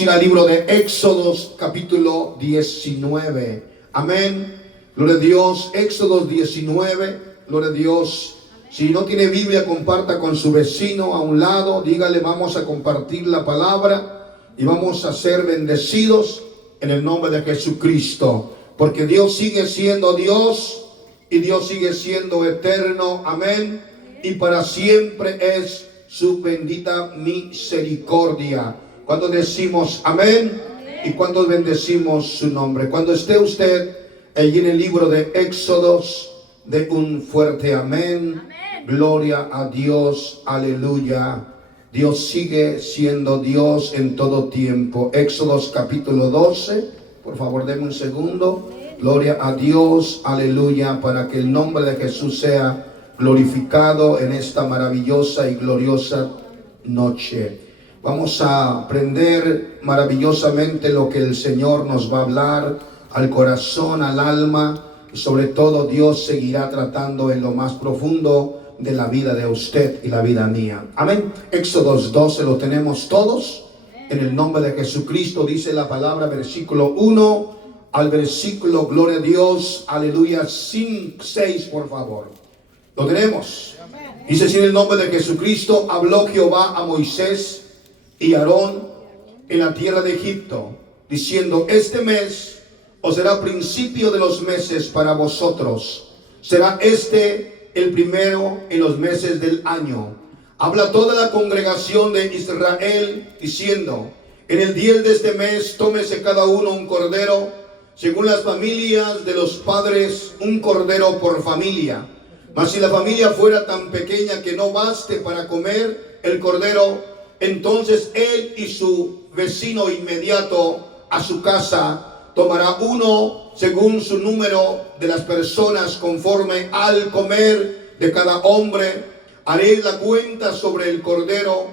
Ir al libro de Éxodos capítulo 19. Amén. Gloria a Dios. Éxodos 19. Gloria a Dios. Si no tiene Biblia, comparta con su vecino a un lado. Dígale, vamos a compartir la palabra y vamos a ser bendecidos en el nombre de Jesucristo. Porque Dios sigue siendo Dios y Dios sigue siendo eterno. Amén. Y para siempre es su bendita misericordia. Cuando decimos amén, y cuando bendecimos su nombre. Cuando esté usted allí en el libro de Éxodos, de un fuerte amén. Gloria a Dios, aleluya. Dios sigue siendo Dios en todo tiempo. Éxodos capítulo 12, por favor denme un segundo. Gloria a Dios, aleluya, para que el nombre de Jesús sea glorificado en esta maravillosa y gloriosa noche. Vamos a aprender maravillosamente lo que el Señor nos va a hablar al corazón, al alma, y sobre todo Dios seguirá tratando en lo más profundo de la vida de usted y la vida mía. Amén. Éxodos 12 lo tenemos todos. En el nombre de Jesucristo dice la palabra, versículo 1 al versículo, gloria a Dios, aleluya, 6 por favor. Lo tenemos. Dice así: en el nombre de Jesucristo habló Jehová a Moisés y Aarón en la tierra de Egipto, diciendo: este mes os será principio de los meses para vosotros. Será este el primero en los meses del año. Habla toda la congregación de Israel, diciendo: en el día de este mes tómese cada uno un cordero, según las familias de los padres, un cordero por familia. Mas si la familia fuera tan pequeña que no baste para comer el cordero, entonces él y su vecino inmediato a su casa tomará uno según su número de las personas, conforme al comer de cada hombre. Haréis la cuenta sobre el cordero.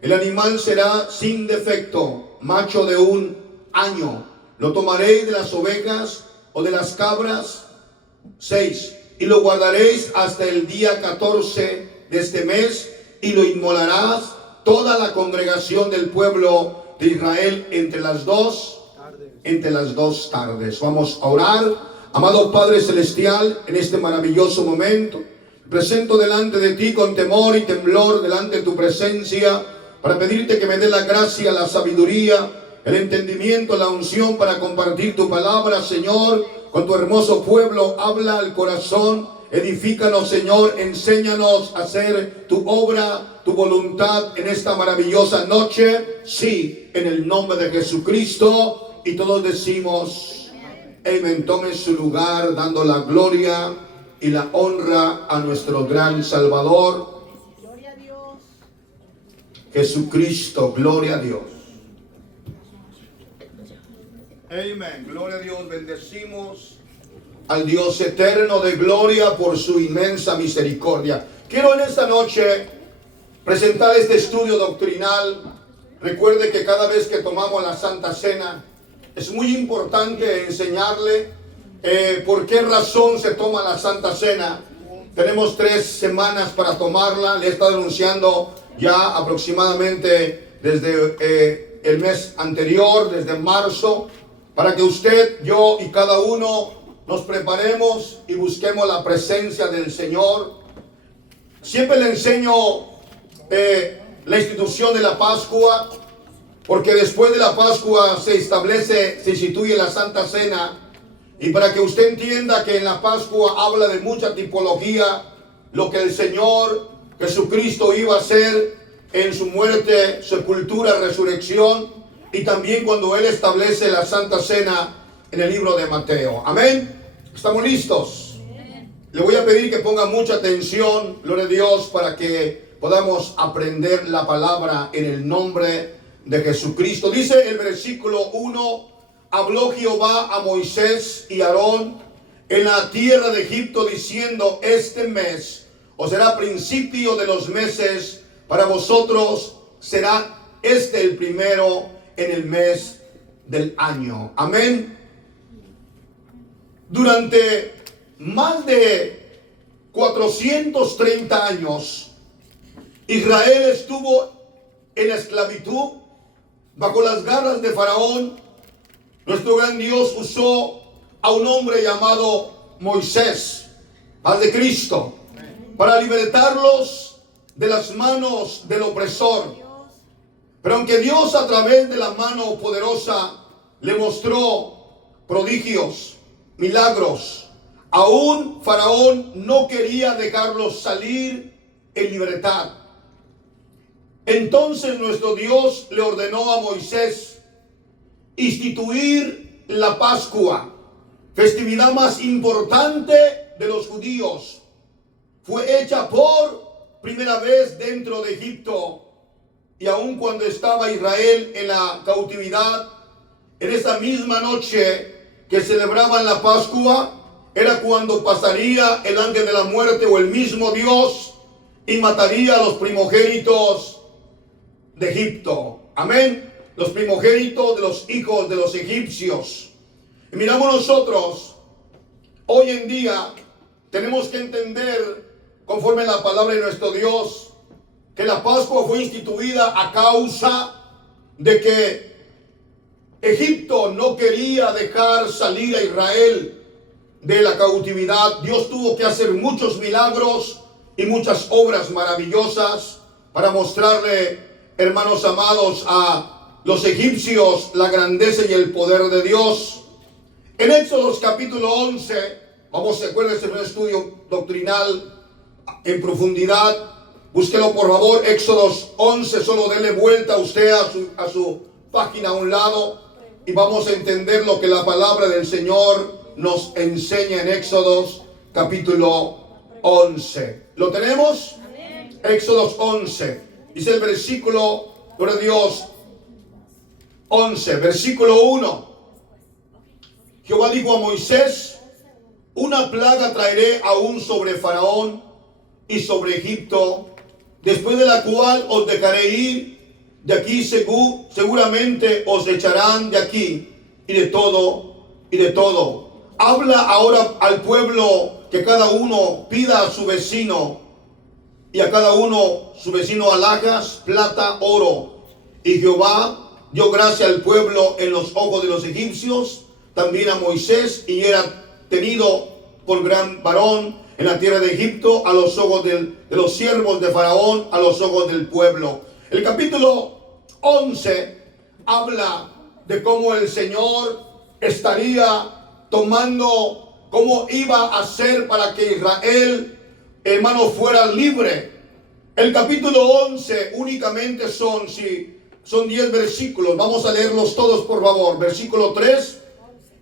El animal será sin defecto, macho de un año. Lo tomaréis de las ovejas o de las cabras. 6. Y lo guardaréis hasta el día 14 de este mes, y lo inmolarás toda la congregación del pueblo de Israel entre las dos tardes. Vamos a orar. Amado Padre Celestial, en este maravilloso momento, presento delante de ti con temor y temblor, delante de tu presencia, para pedirte que me dé la gracia, la sabiduría, el entendimiento, la unción para compartir tu palabra, Señor, con tu hermoso pueblo. Habla al corazón, edifícanos, Señor, enséñanos a hacer tu obra, tu voluntad en esta maravillosa noche. Sí, en el nombre de Jesucristo. Y todos decimos amén. Tome su lugar, dando la gloria y la honra a nuestro gran Salvador, gloria a Dios. Jesucristo. Gloria a Dios. Amén. Gloria a Dios. Bendecimos al Dios eterno de gloria por su inmensa misericordia. Quiero en esta noche presentar este estudio doctrinal. Recuerde que cada vez que tomamos la Santa Cena, es muy importante enseñarle por qué razón se toma la Santa Cena. Tenemos 3 semanas para tomarla. Le he estado anunciando ya aproximadamente desde el mes anterior, desde marzo, para que usted, yo y cada uno nos preparemos y busquemos la presencia del Señor. Siempre le enseño la institución de la Pascua, porque después de la Pascua se instituye la Santa Cena. Y para que usted entienda que en la Pascua habla de mucha tipología, lo que el Señor Jesucristo iba a hacer en su muerte, sepultura, resurrección, y también cuando Él establece la Santa Cena en el libro de Mateo. Amén. ¿Estamos listos? Le voy a pedir que ponga mucha atención, gloria a Dios, para que podamos aprender la palabra en el nombre de Jesucristo. Dice el versículo 1: habló Jehová a Moisés y Aarón en la tierra de Egipto, diciendo: este mes os será principio de los meses para vosotros, será este el primero en el mes del año. Amén. Durante más de 430 años, Israel estuvo en esclavitud bajo las garras de Faraón, nuestro gran Dios usó a un hombre llamado Moisés, paz de Cristo, para libertarlos de las manos del opresor. Pero aunque Dios a través de la mano poderosa le mostró prodigios, milagros, aún Faraón no quería dejarlos salir en libertad. Entonces nuestro Dios le ordenó a Moisés instituir la Pascua, festividad más importante de los judíos. Fue hecha por primera vez dentro de Egipto, y aun cuando estaba Israel en la cautividad, en esa misma noche que celebraban la Pascua, era cuando pasaría el ángel de la muerte o el mismo Dios y mataría a los primogénitos de Egipto. Amén. Los primogénitos de los hijos de los egipcios. Y miramos nosotros, hoy en día, tenemos que entender, conforme a la palabra de nuestro Dios, que la Pascua fue instituida a causa de que Egipto no quería dejar salir a Israel de la cautividad. Dios tuvo que hacer muchos milagros y muchas obras maravillosas para mostrarle, hermanos amados, a los egipcios la grandeza y el poder de Dios. En Éxodo capítulo 11, vamos, acuérdense, en un estudio doctrinal en profundidad. Búsquelo por favor, Éxodo 11, solo dele vuelta a usted a su página a un lado y vamos a entender lo que la palabra del Señor nos enseña en Éxodo capítulo 11. ¿Lo tenemos? Amén. Éxodo 11, dice el versículo, gloria a Dios, 11, versículo 1. Jehová dijo a Moisés: una plaga traeré aún sobre Faraón y sobre Egipto, después de la cual os dejaré ir de aquí, seguramente os echarán de aquí y de todo. Habla ahora al pueblo que cada uno pida a su vecino, y a cada uno su vecino alhajas, plata, oro. Y Jehová dio gracia al pueblo en los ojos de los egipcios, también a Moisés, y era tenido por gran varón en la tierra de Egipto, a los ojos de los siervos de Faraón, a los ojos del pueblo. El capítulo 11 habla de cómo el Señor estaría tomando, cómo iba a hacer para que Israel, hermano, fuera libre. El capítulo 11 únicamente son 10 versículos. Vamos a leerlos todos, por favor. Versículo 3.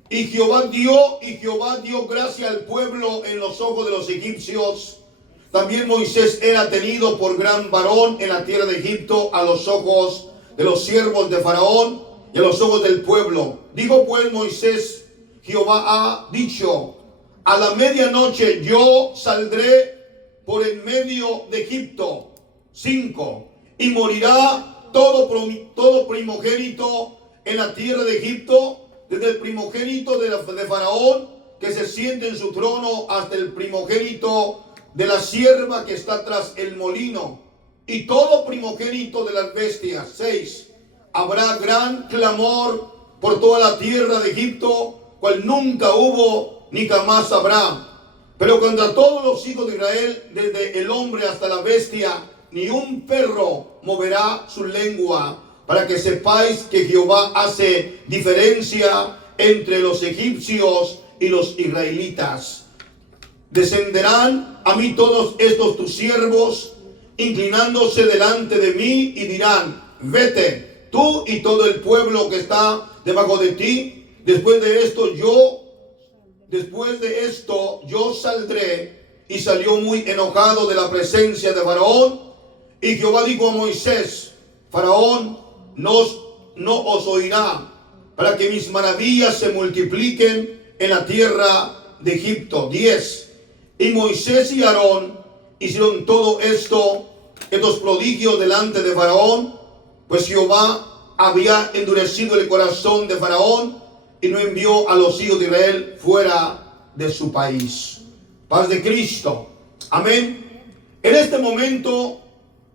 Y Jehová dio gracia al pueblo en los ojos de los egipcios. También Moisés era tenido por gran varón en la tierra de Egipto, a los ojos de los siervos de Faraón y a los ojos del pueblo. Dijo pues Moisés: Jehová ha dicho, a la medianoche yo saldré por en medio de Egipto. 5. Y morirá todo primogénito en la tierra de Egipto, desde el primogénito de Faraón, que se siente en su trono, hasta el primogénito de la sierva que está tras el molino, y todo primogénito de las bestias. 6. Habrá gran clamor por toda la tierra de Egipto, cual nunca hubo ni jamás habrá. Pero contra todos los hijos de Israel, desde el hombre hasta la bestia, ni un perro moverá su lengua, para que sepáis que Jehová hace diferencia entre los egipcios y los israelitas. Descenderán a mí todos estos tus siervos, inclinándose delante de mí, y dirán: vete, tú y todo el pueblo que está debajo de ti. Después de esto yo saldré. Y salió muy enojado de la presencia de Faraón. Y Jehová dijo a Moisés: Faraón no os oirá, para que mis maravillas se multipliquen en la tierra de Egipto. 10. Y Moisés y Aarón hicieron todo estos prodigios delante de Faraón, pues Jehová había endurecido el corazón de Faraón y no envió a los hijos de Israel fuera de su país. Paz de Cristo. Amén. En este momento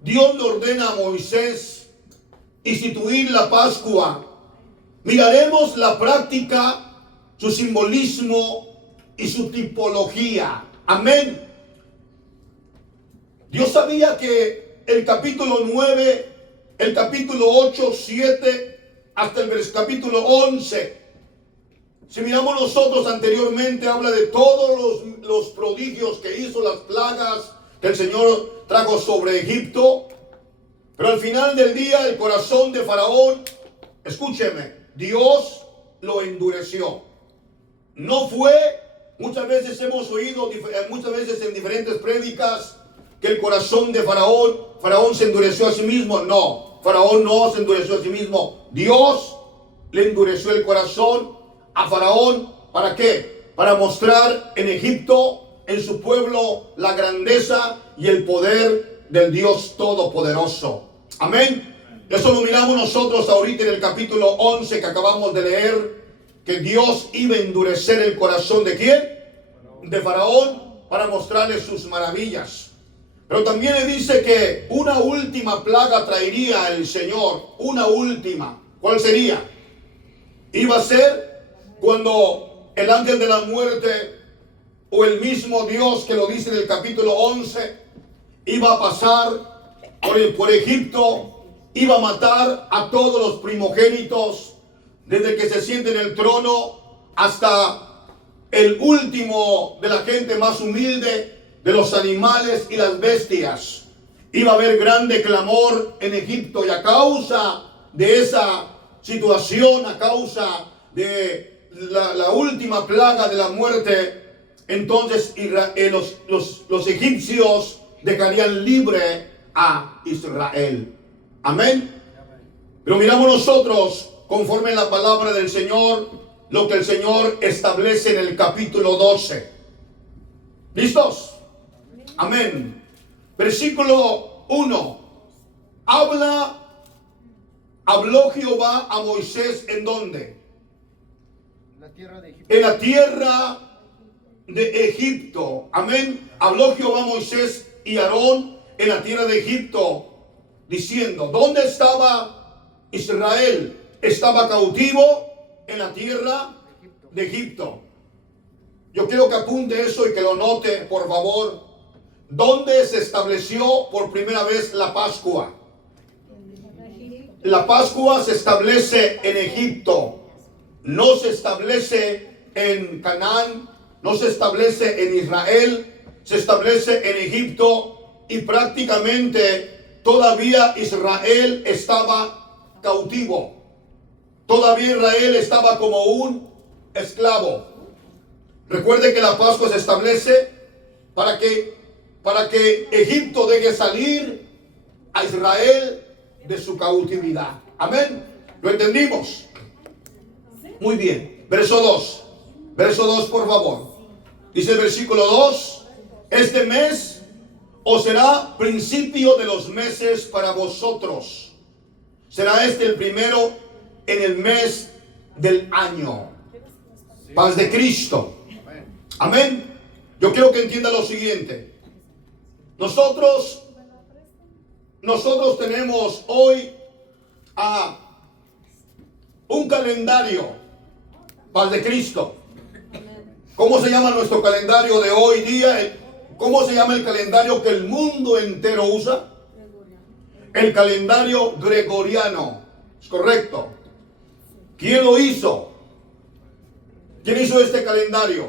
Dios le ordena a Moisés instituir la Pascua, miraremos la práctica, su simbolismo y su tipología. Amén. Dios sabía que el capítulo 9, el capítulo 8, 7, hasta el capítulo 11, si miramos nosotros anteriormente, habla de todos los prodigios que hizo, las plagas que el Señor trajo sobre Egipto. Pero al final del día, el corazón de Faraón, escúcheme, Dios lo endureció. No fue, muchas veces hemos oído, muchas veces en diferentes prédicas, que el corazón de Faraón se endureció a sí mismo. No, Faraón no se endureció a sí mismo. Dios le endureció el corazón a Faraón. ¿Para qué? Para mostrar en Egipto, en su pueblo, la grandeza y el poder del Dios Todopoderoso. Amén. Eso lo miramos nosotros ahorita en el capítulo 11 que acabamos de leer, que Dios iba a endurecer el corazón ¿de quién? De Faraón, para mostrarle sus maravillas. Pero también le dice que una última plaga traería el Señor, una última. ¿Cuál sería? Iba a ser cuando el ángel de la muerte, o el mismo Dios que lo dice en el capítulo 11, iba a pasar por Egipto, iba a matar a todos los primogénitos, desde que se siente en el trono hasta el último de la gente más humilde, de los animales y las bestias. Iba a haber grande clamor en Egipto, y a causa de esa situación, a causa de la última plaga de la muerte, entonces los egipcios dejarían libre a Israel. Amén. Pero miramos nosotros, conforme la palabra del Señor, lo que el Señor establece en el capítulo 12. ¿Listos? Amén. Versículo 1. Habló Jehová a Moisés, ¿en dónde? La tierra de Egipto. En la tierra de Egipto. Amén. Habló Jehová a Moisés y Aarón en la tierra de Egipto, diciendo, ¿dónde estaba Israel? Estaba cautivo en la tierra de Egipto. Yo quiero que apunte eso y que lo note, por favor. ¿Dónde se estableció por primera vez la Pascua? La Pascua se establece en Egipto. No se establece en Canaán, no se establece en Israel, se establece en Egipto, y prácticamente todavía Israel estaba cautivo. Todavía Israel estaba como un esclavo. Recuerde que la Pascua se establece para que Egipto deje salir a Israel de su cautividad. Amén. ¿Lo entendimos? Muy bien. Verso 2. Verso 2, por favor. Dice el versículo 2. Este mes os será principio de los meses para vosotros. Será este el primero en el mes del año. Paz de Cristo. Amén. Yo quiero que entienda lo siguiente. Nosotros tenemos hoy un calendario. Paz de Cristo. ¿Cómo se llama nuestro calendario de hoy día? ¿Cómo se llama el calendario que el mundo entero usa? El calendario gregoriano. ¿Es correcto? ¿Quién lo hizo? ¿Quién hizo este calendario?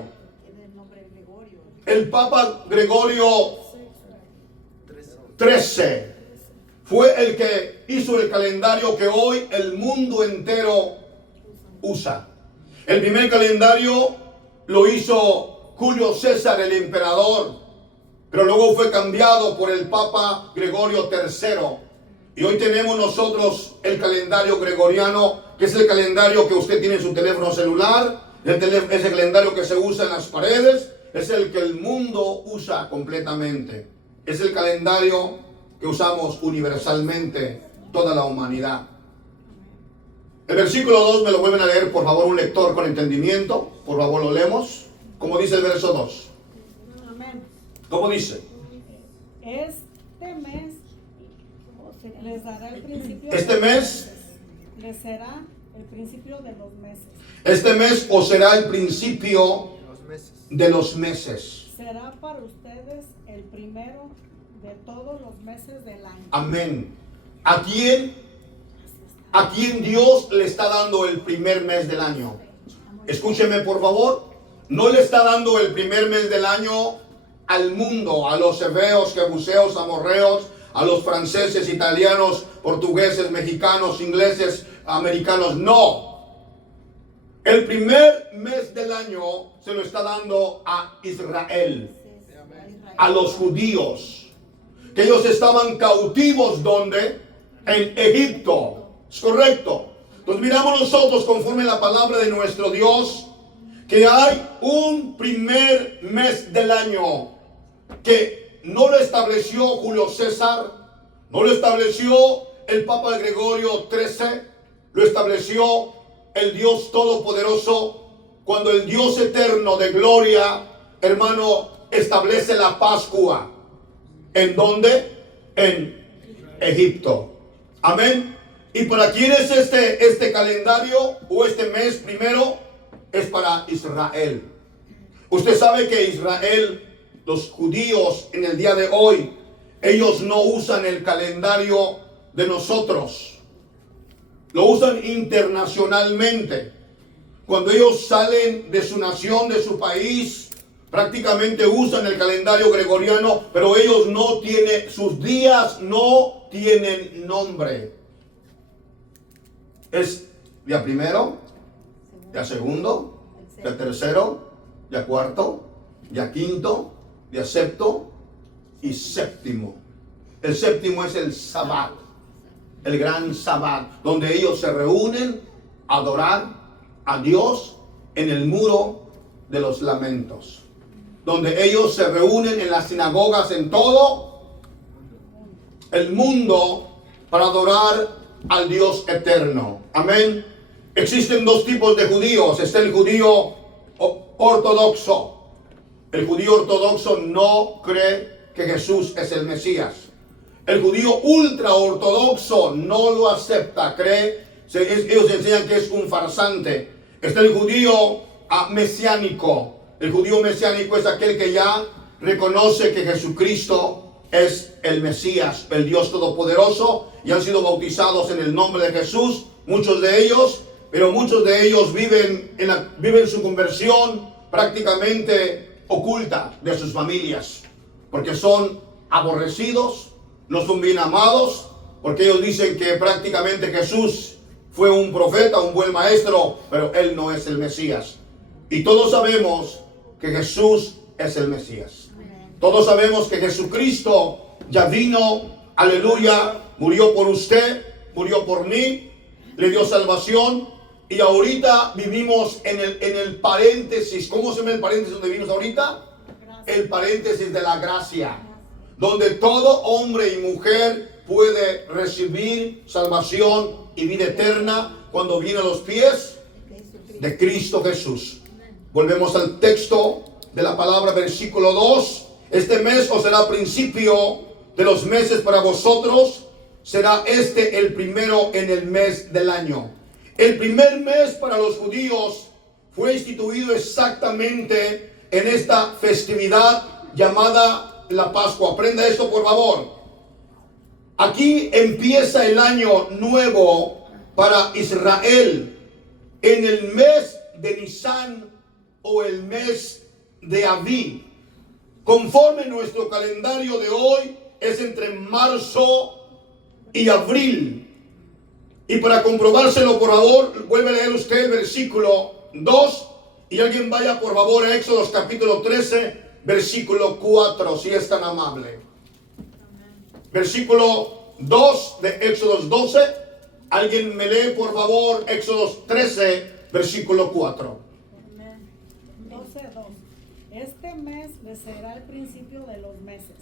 El Papa Gregorio XIII fue el que hizo el calendario que hoy el mundo entero usa. El primer calendario lo hizo Julio César, el emperador, pero luego fue cambiado por el Papa Gregorio III. Y hoy tenemos nosotros el calendario gregoriano, que es el calendario que usted tiene en su teléfono celular, es el calendario que se usa en las paredes, es el que el mundo usa completamente. Es el calendario que usamos universalmente toda la humanidad. El versículo 2 me lo vuelven a leer, por favor, un lector con entendimiento. Por favor, lo leemos. Como dice el verso 2. Amén. ¿Cómo dice? Este mes os Les dará el principio Este de los mes. meses. Les será el principio de los meses. Este mes os será el principio de los meses. de los meses. Será para ustedes el primero de todos los meses del año. Amén. ¿A quién Dios le está dando el primer mes del año? Escúcheme por favor. No le está dando el primer mes del año al mundo, a los heveos, jebuseos, amorreos, a los franceses, italianos, portugueses, mexicanos, ingleses, americanos. No. El primer mes del año se lo está dando a Israel, a los judíos, que ellos estaban cautivos, ¿dónde? En Egipto. Es correcto. Entonces miramos nosotros, conforme la palabra de nuestro Dios, que hay un primer mes del año que no lo estableció Julio César, no lo estableció el Papa Gregorio XIII, lo estableció el Dios Todopoderoso, cuando el Dios eterno de gloria, hermano, establece la Pascua. ¿En dónde? En Egipto. Amén. ¿Y para quién es este calendario o este mes primero? Es para Israel. Usted sabe que Israel, los judíos en el día de hoy, ellos no usan el calendario de nosotros. Lo usan internacionalmente. Cuando ellos salen de su nación, de su país, prácticamente usan el calendario gregoriano, pero ellos no tienen, sus días no tienen nombre. Es día primero, día segundo, día tercero, día cuarto, día quinto, día sexto y séptimo. El séptimo es el Sabbat, el gran Sabbat, donde ellos se reúnen a adorar a Dios en el muro de los lamentos, donde ellos se reúnen en las sinagogas en todo el mundo para adorar al Dios eterno. Amén. Existen dos tipos de judíos. Está el judío ortodoxo. El judío ortodoxo no cree que Jesús es el Mesías. El judío ultra ortodoxo no lo acepta, ellos enseñan que es un farsante. Está el judío mesiánico. El judío mesiánico es aquel que ya reconoce que Jesucristo es el Mesías, el Dios Todopoderoso, y han sido bautizados en el nombre de Jesús, muchos de ellos, pero muchos de ellos viven su conversión prácticamente oculta de sus familias, porque son aborrecidos, no son bien amados, porque ellos dicen que prácticamente Jesús fue un profeta, un buen maestro, pero él no es el Mesías. Y todos sabemos que Jesús es el Mesías. Todos sabemos que Jesucristo ya vino, aleluya, murió por usted, murió por mí, le dio salvación. Y ahorita vivimos en el paréntesis. ¿Cómo se llama el paréntesis donde vivimos ahorita? El paréntesis de la gracia, donde todo hombre y mujer puede recibir salvación y vida eterna cuando viene a los pies de Cristo Jesús. Volvemos al texto de la palabra, versículo 2. Este mes os será principio de los meses para vosotros. Será este el primero en el mes del año. El primer mes para los judíos fue instituido exactamente en esta festividad llamada la Pascua. Aprenda esto, por favor. Aquí empieza el año nuevo para Israel en el mes de Nisan o el mes de Aviv. Conforme nuestro calendario de hoy es entre marzo y abril. Y para comprobárselo, por favor, vuelve a leer usted el versículo 2 y alguien vaya por favor a Éxodos capítulo 13, versículo 4, si es tan amable. Versículo 2 de Éxodos 12. Alguien me lee por favor Éxodos 13, versículo 4. 12:2. Este mes les será el principio de los meses.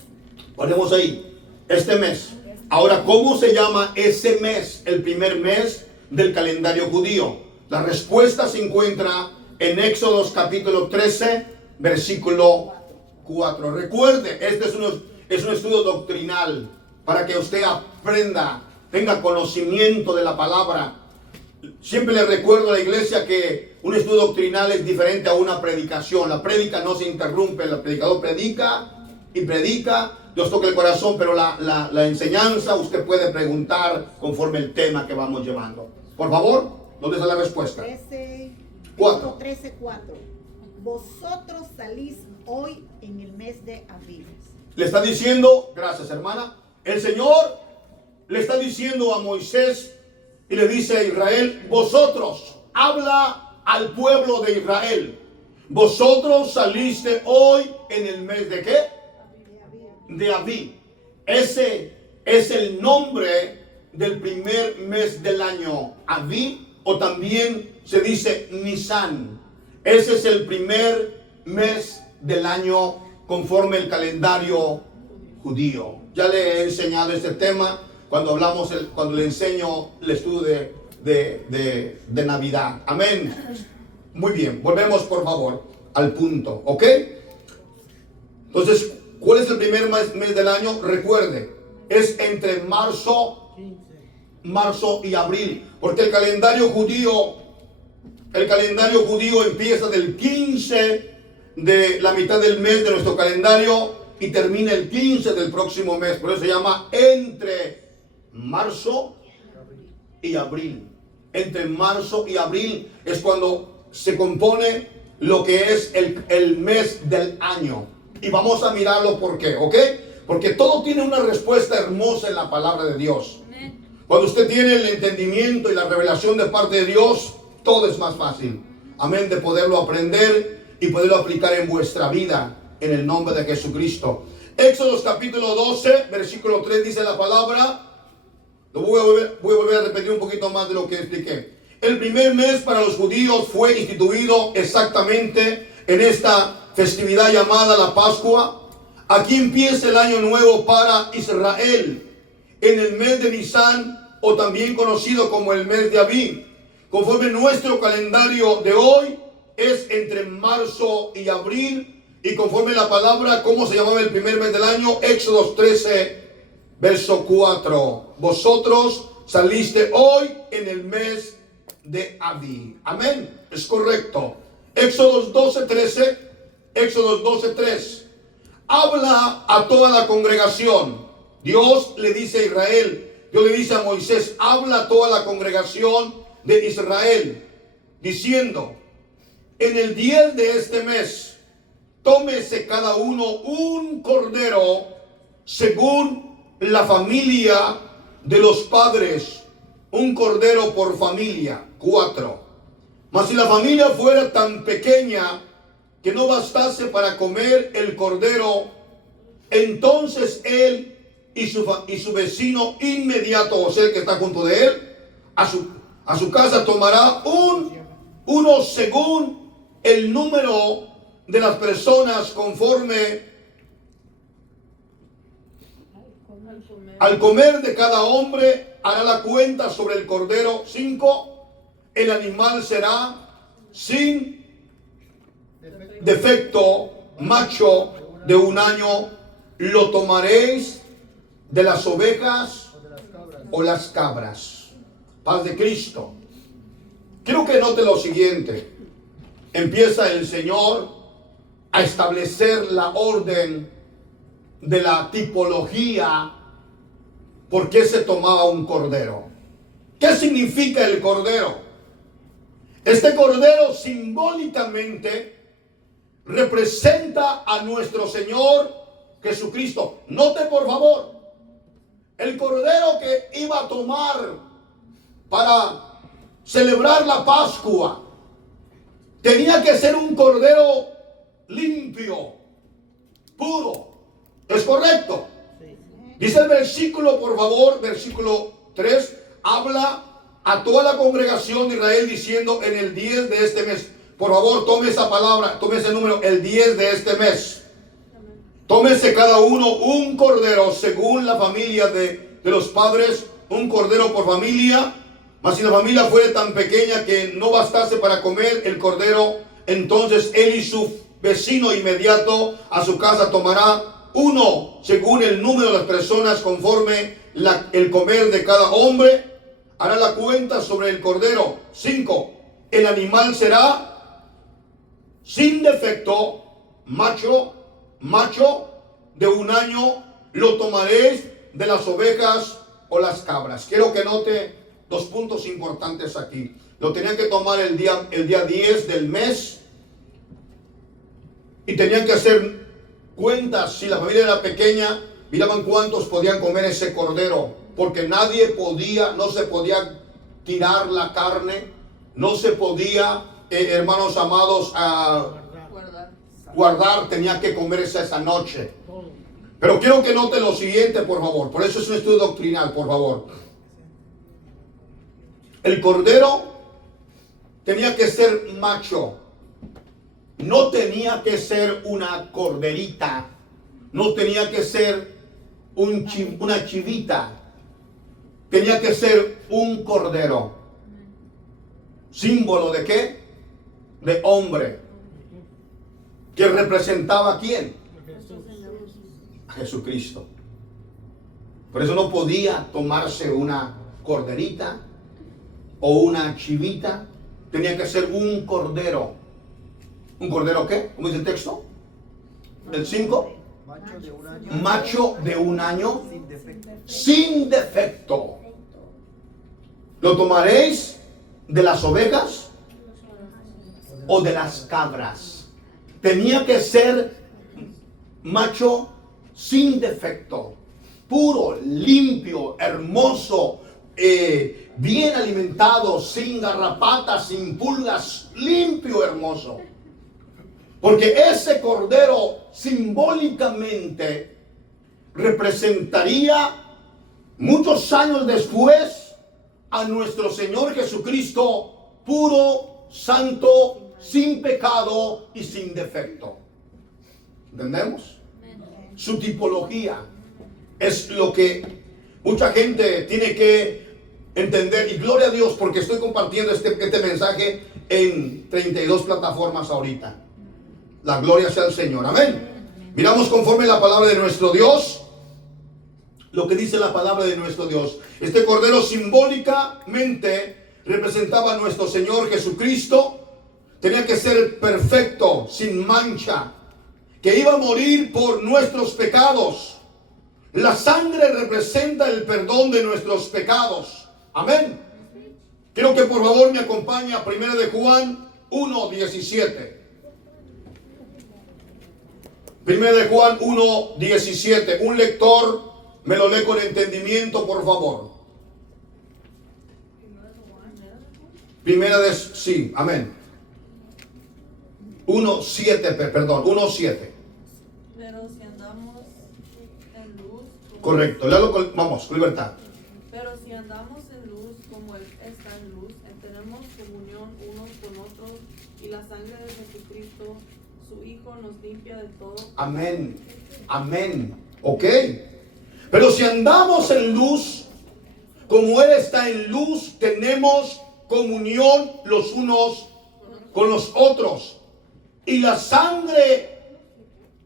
Ponemos ahí, este mes. Ahora, ¿cómo se llama ese mes, el primer mes del calendario judío? La respuesta se encuentra en Éxodos capítulo 13, versículo 4. Recuerde, este es un estudio doctrinal. para que usted aprenda, tenga conocimiento de la palabra. Siempre le recuerdo a la iglesia que un estudio doctrinal es diferente a una predicación. La prédica no se interrumpe, el predicador predica y predica, Dios toca el corazón, pero la enseñanza usted puede preguntar conforme el tema que vamos llevando. Por favor, ¿dónde está la respuesta? 4. 13:4. Vosotros salís hoy en el mes de Abril. Le está diciendo, gracias hermana, el Señor le está diciendo a Moisés y le dice a Israel, vosotros, habla al pueblo de Israel, vosotros saliste hoy en el mes de ¿qué? De Abí. Ese es el nombre del primer mes del año, Abí, o también se dice Nisan. Ese es el primer mes del año conforme el calendario judío. Ya le he enseñado este tema cuando le enseño el estudio de Navidad. Amén. Muy bien, volvemos por favor al punto, ¿ok? Entonces, ¿cuál es el primer mes del año? Recuerde, es entre marzo y abril, porque el calendario judío empieza del 15 de la mitad del mes de nuestro calendario y termina el 15 del próximo mes. Por eso se llama entre marzo y abril. Entre marzo y abril es cuando se compone lo que es el mes del año. Y vamos a mirarlo por qué, ¿ok? Porque todo tiene una respuesta hermosa en la palabra de Dios. Cuando usted tiene el entendimiento y la revelación de parte de Dios, todo es más fácil. Amén, de poderlo aprender y poderlo aplicar en vuestra vida en el nombre de Jesucristo. Éxodo capítulo 12, versículo 3 dice la palabra. Lo voy a volver a repetir un poquito más de lo que expliqué. El primer mes para los judíos fue instituido exactamente en esta festividad llamada la Pascua. Aquí empieza el año nuevo para Israel en el mes de Nisan, o también conocido como el mes de Abí. Conforme nuestro calendario de hoy es entre marzo y abril, y conforme la palabra, ¿cómo se llamaba el primer mes del año? Éxodo 13, verso 4. Vosotros saliste hoy en el mes de Abí. Amén. Es correcto. Éxodo 12:13. Éxodo 12:3. Habla a toda la congregación. Dios le dice a Israel, Dios le dice a Moisés, habla a toda la congregación de Israel, diciendo, en el 10 de este mes, tómese cada uno un cordero según la familia de los padres, un cordero por familia. 4. Mas si la familia fuera tan pequeña que no bastase para comer el cordero, entonces él y su vecino inmediato, o sea, el que está junto de él, a su casa tomará uno según el número de las personas, conforme al comer de cada hombre hará la cuenta sobre el cordero. 5. El animal será sin defecto, macho de un año. Lo tomaréis de las ovejas o las cabras. Paz de Cristo. Quiero que note lo siguiente. Empieza el Señor a establecer la orden de la tipología. ¿Por qué se tomaba un cordero? ¿Qué significa el cordero? Este cordero simbólicamente representa a nuestro Señor Jesucristo. Note por favor, el cordero que iba a tomar para celebrar la Pascua tenía que ser un cordero limpio, puro. ¿Es correcto? Dice el versículo, por favor, versículo 3, habla a toda la congregación de Israel diciendo en el 10 de este mes. Por favor, tome esa palabra, tome ese número, el 10 de este mes. Tómese cada uno un cordero según la familia de los padres, un cordero por familia. Mas si la familia fuera tan pequeña que no bastase para comer el cordero, entonces él y su vecino inmediato a su casa tomará uno, según el número de las personas, conforme el comer de cada hombre, hará la cuenta sobre el cordero. 5, el animal será sin defecto, macho, de 1 año, lo tomaréis de las ovejas o las cabras. Quiero que note 2 puntos importantes aquí. Lo tenían que tomar el día 10 del mes y tenían que hacer cuentas. Si la familia era pequeña, miraban cuántos podían comer ese cordero, porque no se podía tirar la carne, no se podía, hermanos amados, guardar, tenía que comerse esa noche. Pero quiero que note lo siguiente, por favor. Por eso es un estudio doctrinal, por favor. El cordero tenía que ser macho. No tenía que ser una corderita. No tenía que ser una chivita. Tenía que ser un cordero. ¿Símbolo de qué? De hombre. ¿Que representaba a quién? A Jesucristo. Por eso no podía tomarse una corderita o una chivita. Tenía que ser un cordero. ¿Un cordero qué? ¿Cómo dice el texto? ¿El 5? Macho de 1 año. Macho de 1 año. Sin defecto. Sin defecto. ¿Lo tomaréis de las ovejas o de las cabras? Tenía que ser macho sin defecto, puro, limpio, hermoso, bien alimentado, sin garrapatas, sin pulgas, limpio, hermoso. Porque ese cordero simbólicamente representaría muchos años después a nuestro Señor Jesucristo, puro, santo, sin pecado y sin defecto. ¿Entendemos? Su tipología es lo que mucha gente tiene que entender. Y gloria a Dios, porque estoy compartiendo este mensaje en 32 plataformas ahorita. La gloria sea al Señor. Amén. Miramos conforme la palabra de nuestro Dios, lo que dice la palabra de nuestro Dios. Este cordero simbólicamente representaba a nuestro Señor Jesucristo. Tenía que ser perfecto, sin mancha, que iba a morir por nuestros pecados. La sangre representa el perdón de nuestros pecados. Amén. Quiero que por favor me acompañe a 1 de Juan 1:17. 1 de Juan 1:17. Un lector me lo lee con entendimiento, por favor. Sí, amén. 1:7, perdón, 1:7. Pero si andamos en luz, Correcto, léalo con libertad. pero si andamos en luz como Él está en luz, tenemos comunión unos con otros, y la sangre de Jesucristo, su Hijo, nos limpia de todo. Amén. Amén. Ok. Pero si andamos en luz, como Él está en luz, tenemos comunión los unos con los otros. Y la sangre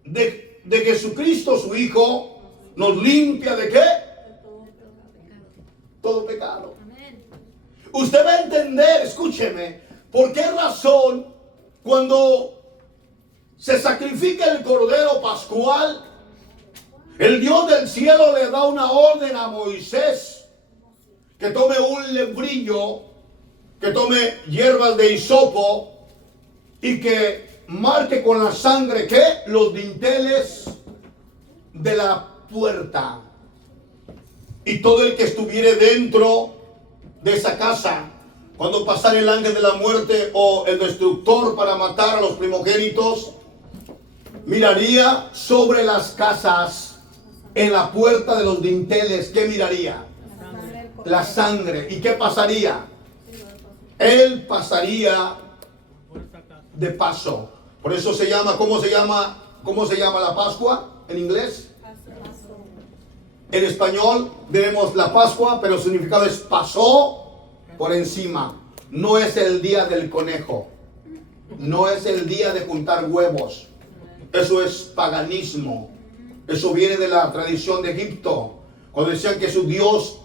de Jesucristo, su Hijo, nos limpia ¿de qué? Todo pecado. Usted va a entender, escúcheme, por qué razón cuando se sacrifica el cordero pascual, el Dios del cielo le da una orden a Moisés que tome un lebrillo, que tome hierbas de hisopo y que marque con la sangre ¿qué? Los dinteles de la puerta. Y todo el que estuviere dentro de esa casa, cuando pasara el ángel de la muerte o el destructor para matar a los primogénitos, miraría sobre las casas, en la puerta de los dinteles. ¿Qué miraría? La sangre. ¿Y qué pasaría? Él pasaría de paso. Por eso se llama, ¿cómo se llama la Pascua en inglés? En español tenemos la Pascua, pero su significado es pasó por encima. No es el día del conejo. No es el día de juntar huevos. Eso es paganismo. Eso viene de la tradición de Egipto. Cuando decían que su Dios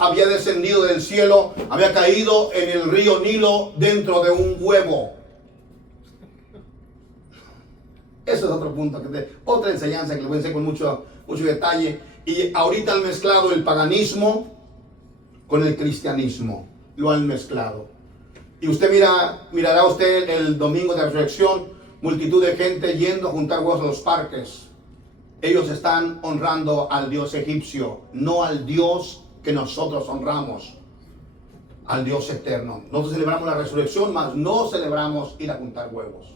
había descendido del cielo, había caído en el río Nilo dentro de un huevo. Eso es otro punto, otra enseñanza que les voy a enseñar con mucho detalle. Y ahorita han mezclado el paganismo con el cristianismo. Lo han mezclado. Y usted mirará usted el domingo de resurrección, multitud de gente yendo a juntar huevos a los parques. Ellos están honrando al Dios egipcio, no al Dios que nosotros honramos, al Dios eterno. Nosotros celebramos la resurrección, mas no celebramos ir a juntar huevos.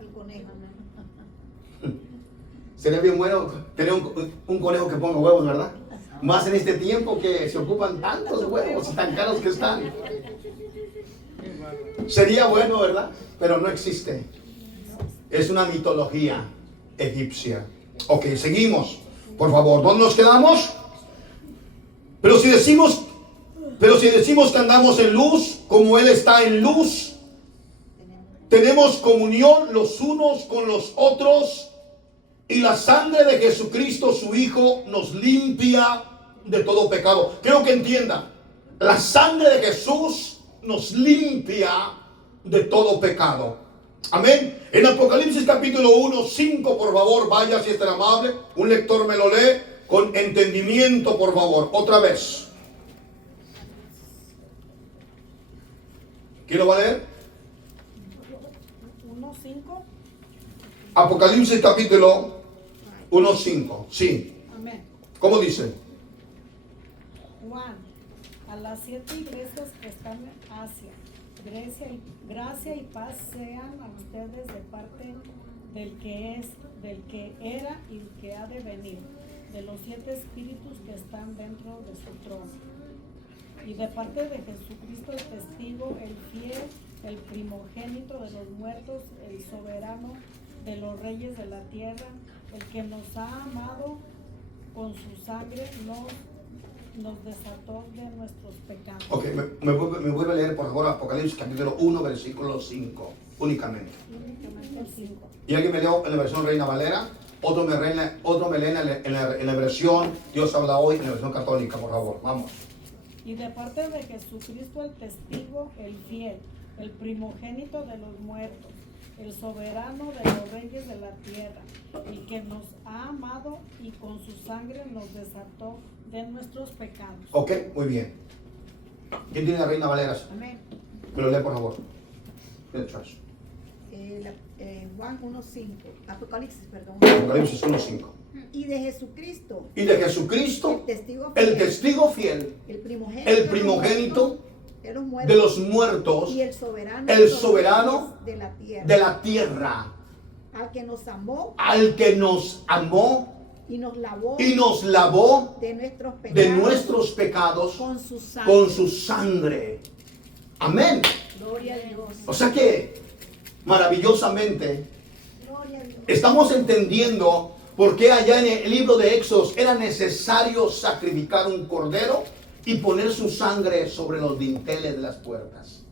El conejo. Sería bien bueno tener un conejo que ponga huevos, ¿verdad? Más en este tiempo que se ocupan tantos huevos y tan caros que están. Sería bueno, ¿verdad? Pero no existe. Es una mitología egipcia. Ok, seguimos. Por favor, ¿dónde nos quedamos? Pero si decimos que andamos en luz, como Él está en luz, tenemos comunión los unos con los otros, y la sangre de Jesucristo, su Hijo, nos limpia de todo pecado. Quiero que entienda, la sangre de Jesús nos limpia de todo pecado. Amén. En Apocalipsis capítulo 1, 5, por favor, vaya si es tan amable. Un lector me lo lee con entendimiento, por favor. Otra vez. ¿Quién lo va a leer? 1:5. Apocalipsis capítulo 1, 5. Sí. Amén. ¿Cómo dice? Juan, a las 7 iglesias que están en Asia, gracia y paz sean a ustedes de parte del que es, del que era y el que ha de venir, de los 7 espíritus que están dentro de su trono, y de parte de Jesucristo el testigo, el fiel, el primogénito de los muertos, el soberano de los reyes de la tierra, el que nos ha amado con su sangre, nos desató de nuestros pecados. Ok, me vuelve a leer por favor Apocalipsis capítulo 1, versículo 5, únicamente. Únicamente el 5. Y alguien me leo en la versión Reina Valera, otro me lee en la versión Dios habla hoy, en la versión católica, por favor, vamos. Y de parte de Jesucristo el testigo, el fiel, el primogénito de los muertos, el soberano de los reyes de la tierra, el que nos ha amado y con su sangre nos desató de nuestros pecados. Ok, muy bien. ¿Quién tiene la Reina Valera? Amén. Me lo lee por favor. Detrás. Juan 1:5. Apocalipsis, perdón. Apocalipsis 1, 5. Y de Jesucristo, Y de Jesucristo, el el testigo fiel, el el primogénito de los de los muertos, y el soberano de la tierra, de la tierra, al que nos amó y y nos lavó de nuestros pecados con su sangre. Amén. Gloria a Dios. O sea que maravillosamente Gloria a Dios. estamos entendiendo por qué allá en el libro de Éxodos era necesario sacrificar un cordero y poner su sangre sobre los dinteles de las puertas.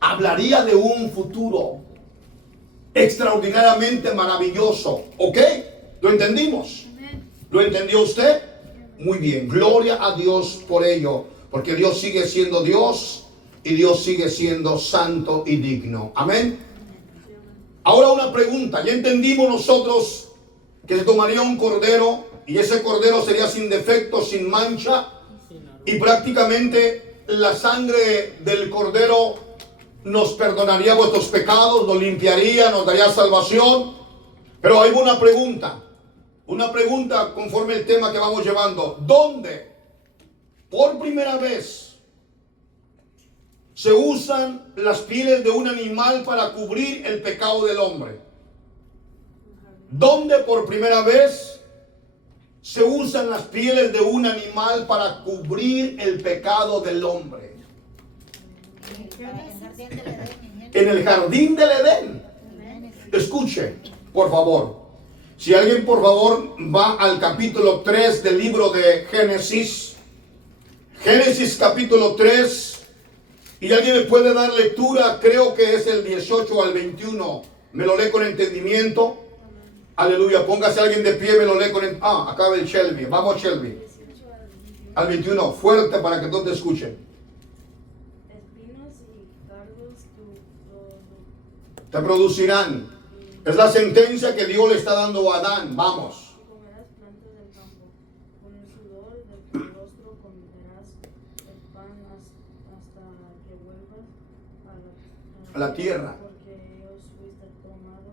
Hablaría de un futuro extraordinariamente maravilloso. ¿Ok? ¿Lo entendimos? ¿Lo entendió usted? Muy bien. Gloria a Dios por ello. Porque Dios sigue siendo Dios y Dios sigue siendo santo y digno. Amén. Ahora una pregunta. Ya entendimos nosotros que se tomaría un cordero y ese cordero sería sin defecto, sin mancha, y prácticamente la sangre del cordero nos perdonaría vuestros pecados, nos limpiaría, nos daría salvación. Pero hay una pregunta conforme el tema que vamos llevando. ¿Dónde por primera vez se usan las pieles de un animal para cubrir el pecado del hombre? ¿Dónde por primera vez se usan las pieles de un animal para cubrir el pecado del hombre? En el jardín del Edén. Escuche, por favor. Si alguien por favor va al capítulo 3 del libro de Génesis. Génesis capítulo 3. Y alguien me puede dar lectura, creo que es el 18 al 21. Me lo lee con entendimiento. Aleluya. Póngase alguien de pie, me lo lee con el... acá va el Shelby. Vamos, Shelby. Al 21. Fuerte para que todos te escuchen. Espinos y cardos Te producirán. Es la sentencia que Dios le está dando a Adán. Vamos. comerás plantas del campo. Con el sudor de tu rostro comerás el pan hasta que vuelvas A la tierra. Porque ellos fuiste tomado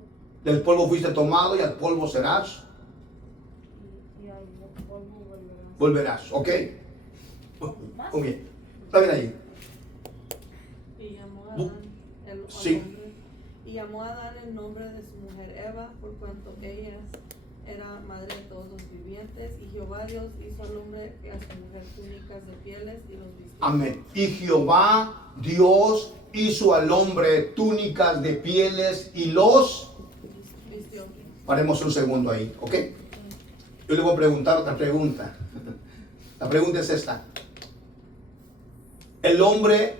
Del polvo fuiste tomado y al polvo serás. y al polvo volverás. Volverás. ¿Ok? Muy bien. Está bien ahí. Y llamó a Adán Sí. hombre, y llamó a Adán el nombre de su mujer Eva, por cuanto ella era madre de todos los vivientes. Y Jehová Dios hizo al hombre y a su mujer túnicas de pieles y los vistió. Amén. Y Jehová Dios hizo al hombre túnicas de pieles y los... Vistió. Paremos un segundo ahí, ¿ok? Yo le voy a preguntar otra pregunta. La pregunta es esta. El hombre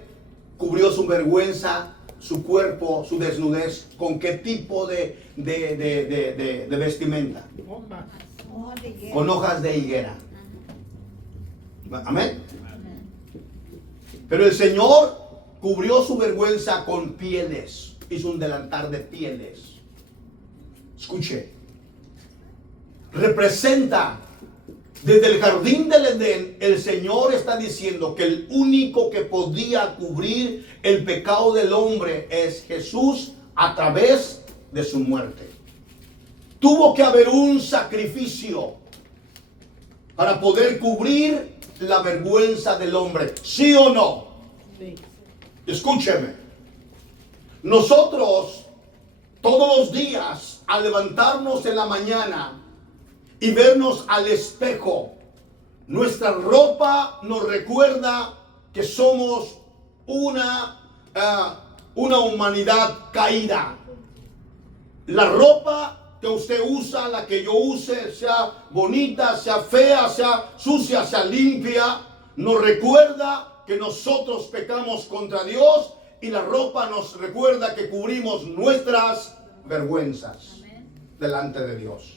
cubrió su vergüenza, su cuerpo, su desnudez, ¿con qué tipo de vestimenta? Hojas de higuera. Con hojas de higuera. Amén. Pero el Señor cubrió su vergüenza con pieles. Hizo un delantal de pieles. Escuche. Representa, desde el jardín del Edén, el Señor está diciendo que el único que podía cubrir el pecado del hombre es Jesús a través de su muerte. Tuvo que haber un sacrificio para poder cubrir la vergüenza del hombre. ¿Sí o no? Sí. Escúcheme. Nosotros todos los días al levantarnos en la mañana y vernos al espejo, nuestra ropa nos recuerda que somos una humanidad caída. La ropa que usted usa, la que yo use, sea bonita, sea fea, sea sucia, sea limpia, nos recuerda que nosotros pecamos contra Dios, y la ropa nos recuerda que cubrimos nuestras vergüenzas delante de Dios.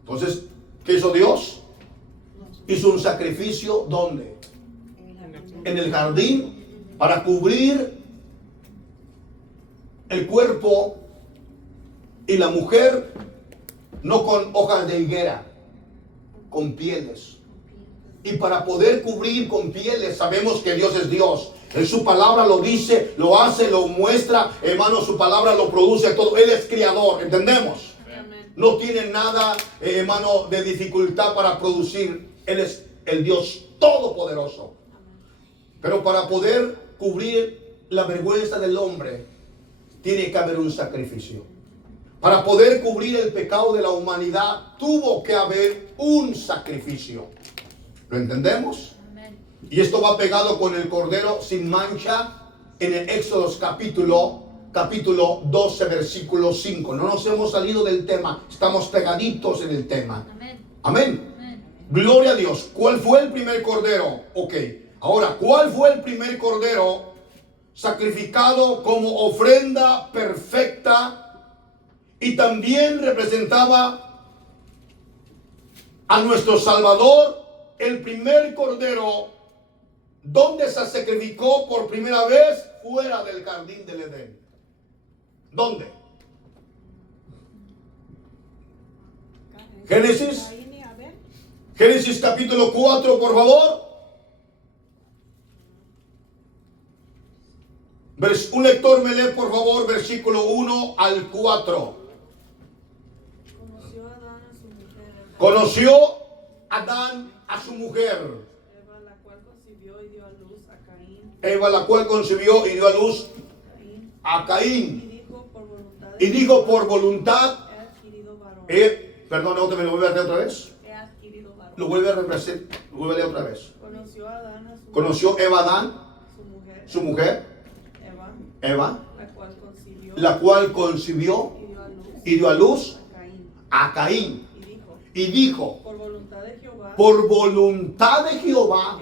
Entonces, ¿qué hizo Dios? Hizo un sacrificio, ¿dónde? En el jardín, para cubrir el cuerpo y la mujer, no con hojas de higuera, con pieles. Y para poder cubrir con pieles, sabemos que Dios es Dios. En su palabra lo dice, lo hace, lo muestra. Hermano, su palabra lo produce todo. Él es creador, ¿entendemos? Amén. No tiene nada, hermano, de dificultad para producir. Él es el Dios todopoderoso. Pero para poder cubrir la vergüenza del hombre, tiene que haber un sacrificio. Para poder cubrir el pecado de la humanidad, tuvo que haber un sacrificio. ¿Lo entendemos? Y esto va pegado con el Cordero sin mancha en el Éxodo capítulo 12, versículo 5. No nos hemos salido del tema, estamos pegaditos en el tema. Amén. Gloria a Dios. ¿Cuál fue el primer cordero? Ok. Ahora, ¿cuál fue el primer cordero sacrificado como ofrenda perfecta y también representaba a nuestro Salvador? El primer cordero, ¿dónde se sacrificó por primera vez? Fuera del jardín del Edén. ¿Dónde? Génesis. Caín y Abel. Génesis capítulo 4, por favor. Un lector me lee, por favor, versículo 1 al 4. Conoció Adán a su mujer Conoció Adán a su mujer, Eva, la cual concibió y dio a luz a Caín. Eva, la cual concibió y dio a luz a Y Caín. dijo, por voluntad Y dijo, por voluntad, he adquirido varón. perdón, ¿me lo vuelve a leer otra vez? He adquirido varón. Lo vuelve a representar, lo vuelve a leer otra vez. Conoció Adán a su Conoció Eva a Adán, mujer, su mujer, Eva, Eva, la cual concibió y dio a luz a Caín. a Caín. Y Y dijo, por voluntad de Jehová, por voluntad de Jehová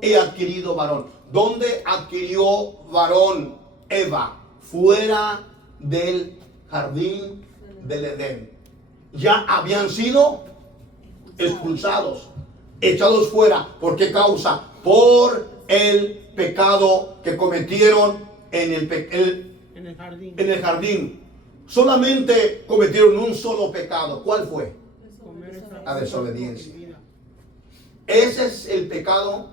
he he adquirido varón. ¿Dónde adquirió varón Eva? Fuera del jardín del Edén. ya habían sido expulsados, echados fuera. ¿Por qué causa? Por el pecado que cometieron en el jardín. Solamente cometieron un solo pecado. ¿Cuál fue? La desobediencia. Ese es el pecado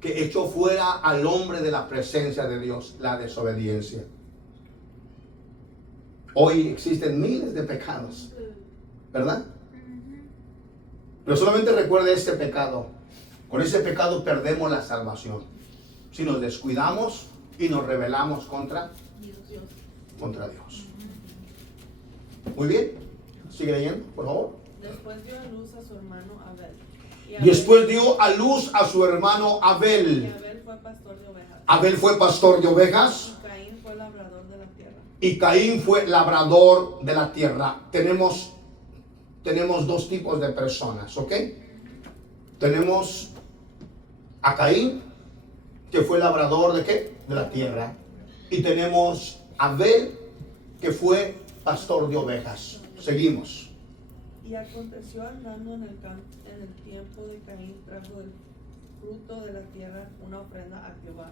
que echó fuera al hombre de la presencia de Dios, la desobediencia. Hoy existen miles de pecados, ¿verdad? Pero solamente recuerde este pecado. Con ese pecado perdemos la salvación. Si nos descuidamos y nos rebelamos contra Dios. Muy bien. Sigue leyendo, por favor. Después dio a luz a su hermano Abel. Después dio a luz a su hermano Y Abel. Abel fue pastor de ovejas. Abel fue pastor de ovejas. Y Caín fue labrador de la tierra. Y Caín fue labrador de la tierra. Tenemos dos tipos de personas, ¿ok? Tenemos a Caín, que fue labrador de ¿qué? De la tierra. Y tenemos a Abel, que fue pastor de ovejas. Seguimos. Y aconteció andando en el tiempo de Caín, trajo del fruto de la tierra una ofrenda a Jehová.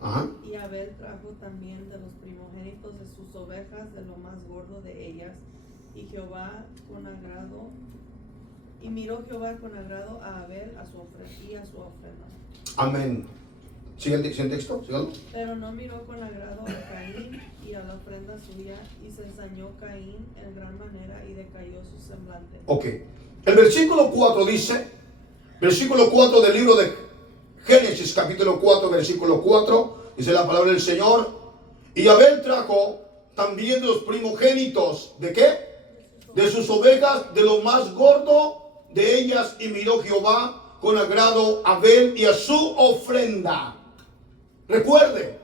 Ajá. Y Abel trajo también de los primogénitos de sus ovejas, de lo más gordo de ellas. Y miró Jehová con agrado a Abel a su ofrenda. Amén. ¿Sigue el texto? Sígalo. Pero no miró con agrado a Caín y a la ofrenda suya, y se ensañó Caín en gran manera y decayó su semblante. Ok. El versículo 4 dice, versículo 4 del libro de Génesis, capítulo 4, versículo 4, dice la palabra del Señor. Y Abel trajo también de los primogénitos, ¿de qué? De sus ovejas, de lo más gordo de ellas, y miró Jehová con agrado a Abel y a su ofrenda. Recuerde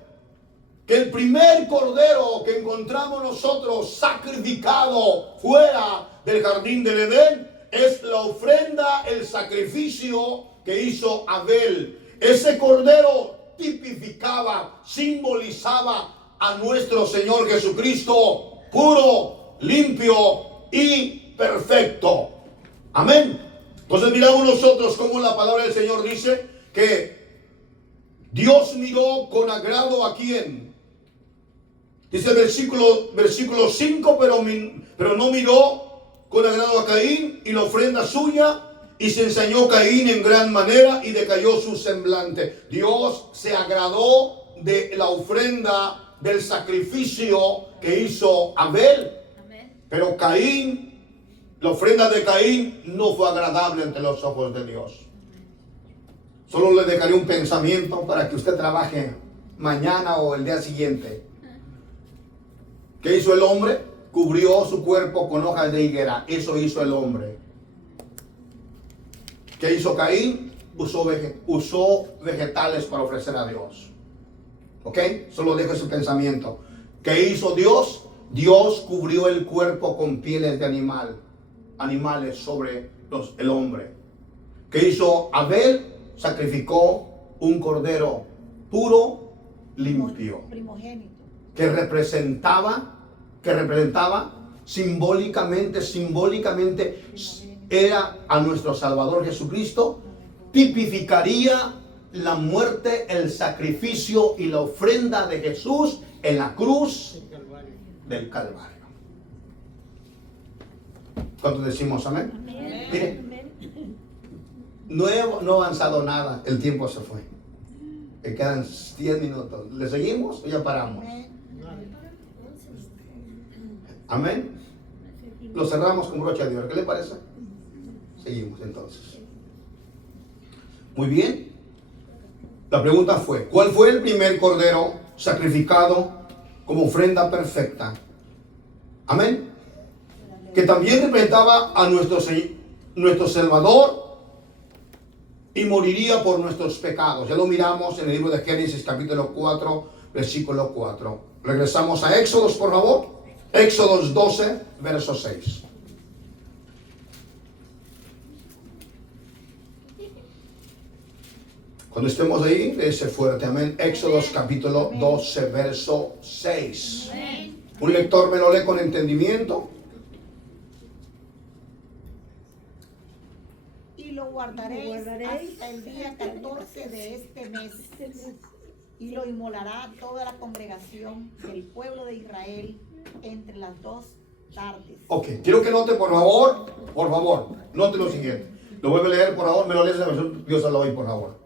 que el primer cordero que encontramos nosotros sacrificado fuera del jardín del Edén es la ofrenda, el sacrificio que hizo Abel. Ese cordero tipificaba, simbolizaba a nuestro Señor Jesucristo, puro, limpio y perfecto. Amén. Entonces miramos nosotros cómo la palabra del Señor dice que Dios miró con agrado a quién. Dice el versículo 5, pero no miró con agrado a Caín y la ofrenda suya, y se ensañó Caín en gran manera y decayó su semblante. Dios se agradó de la ofrenda, del sacrificio que hizo Abel. Pero Caín, la ofrenda de Caín no fue agradable ante los ojos de Dios. Solo le dejaré un pensamiento para que usted trabaje mañana o el día siguiente. ¿Qué hizo el hombre? Cubrió su cuerpo con hojas de higuera. Eso hizo el hombre. ¿Qué hizo Caín? Usó vegetales para ofrecer a Dios. ¿Ok? Solo dejo ese pensamiento. ¿Qué hizo Dios? Dios cubrió el cuerpo con pieles de animales sobre el hombre. ¿Qué hizo Abel? Sacrificó un cordero puro, limpio, primogénito, que representaba simbólicamente era a nuestro Salvador Jesucristo. Tipificaría la muerte, el sacrificio y la ofrenda de Jesús en la cruz del Calvario. ¿Cuántos decimos amén? Amén. Mire, Amén. no he avanzado nada, el tiempo se fue. Me quedan 10 minutos. ¿Le seguimos o ya paramos? Amén. Lo cerramos con brocha de oro. ¿Qué le parece? Seguimos entonces. Muy bien. La pregunta fue, ¿cuál fue el primer cordero sacrificado como ofrenda perfecta? Amén. Que también representaba a nuestro Salvador y moriría por nuestros pecados. Ya lo miramos en el libro de Génesis capítulo 4, versículo 4. Regresamos a Éxodos, por favor. Éxodos 12, verso 6. Cuando estemos ahí, léese fuerte, amén. Éxodos capítulo 12, verso 6. Un lector me lo lee con entendimiento. lo guardaréis hasta el día 14 de este mes. Y lo inmolará toda la congregación del pueblo de Israel entre las 2 tardes. Ok, quiero que note por favor, note lo siguiente. Lo vuelvo a leer, por favor, me lo lees en la versión Dios habla hoy, por favor.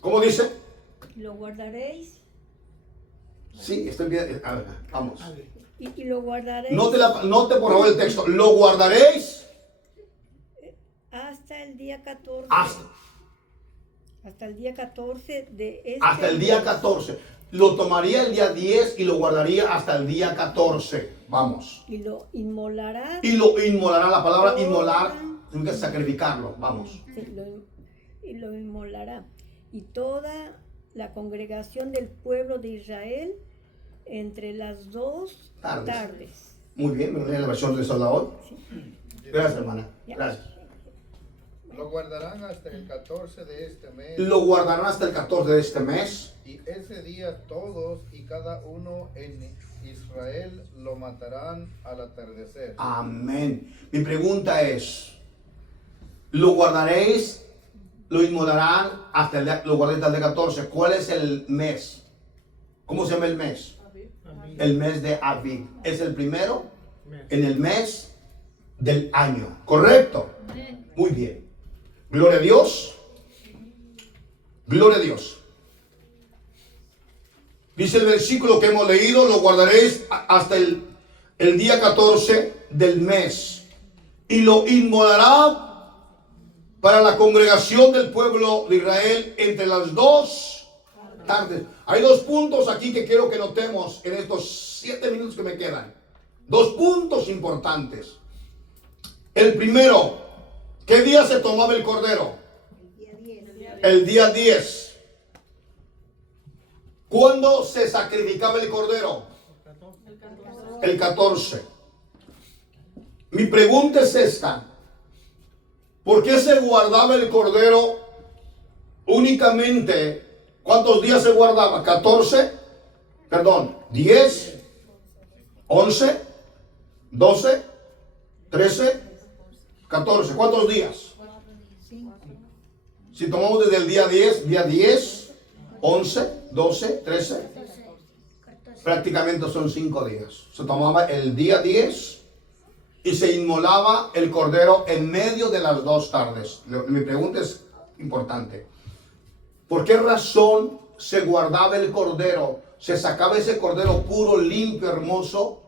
¿Cómo dice? Lo guardaréis. Sí, estoy bien. A ver, vamos. Y lo guardaréis Note por favor el texto. Lo guardaréis hasta el día 14. hasta El día 14 de este hasta el día 14. Lo tomaría el día 10 y lo guardaría hasta el día 14. Vamos. Y lo inmolará. Y lo inmolará. La palabra inmolar significa sacrificarlo. Vamos. Sí, y lo inmolará. Y toda la congregación del pueblo de Israel entre las 2 tardes. Muy bien, me lo lee en la versión de Salvador. Gracias, hermana. Gracias. Lo guardarán hasta el 14 de este mes. Lo guardarán hasta el 14 de este mes. Y ese día todos y cada uno en Israel lo matarán al atardecer. Amén. Mi pregunta es, ¿lo guardaréis? ¿Lo inmolarán hasta el día, lo guardaréis hasta el día 14? ¿Cuál es el mes? ¿Cómo se llama el mes? El mes de Aviv. Es el primero en el mes del año. ¿Correcto? Muy bien. Gloria a Dios. Gloria a Dios. Dice el versículo que hemos leído, lo guardaréis hasta el día 14 del mes. Y lo inmolará para la congregación del pueblo de Israel entre las 2 tardes. Hay 2 puntos aquí que quiero que notemos en estos 7 minutos que me quedan. 2 puntos importantes. El primero, ¿qué día se tomaba el cordero? El día 10. ¿Cuándo se sacrificaba el cordero? El 14. Mi pregunta es esta. ¿Por qué se guardaba el cordero únicamente? ¿Cuántos días se guardaba? 10, 11, 12, 13, 14. ¿Cuántos días? Si tomamos desde el día 10, 11, 12, 13, prácticamente son 5 días. Se tomaba el día 10 y se inmolaba el cordero en medio de las 2 tardes. Mi pregunta es importante. ¿Por qué razón se guardaba el cordero? Se sacaba ese cordero puro, limpio, hermoso,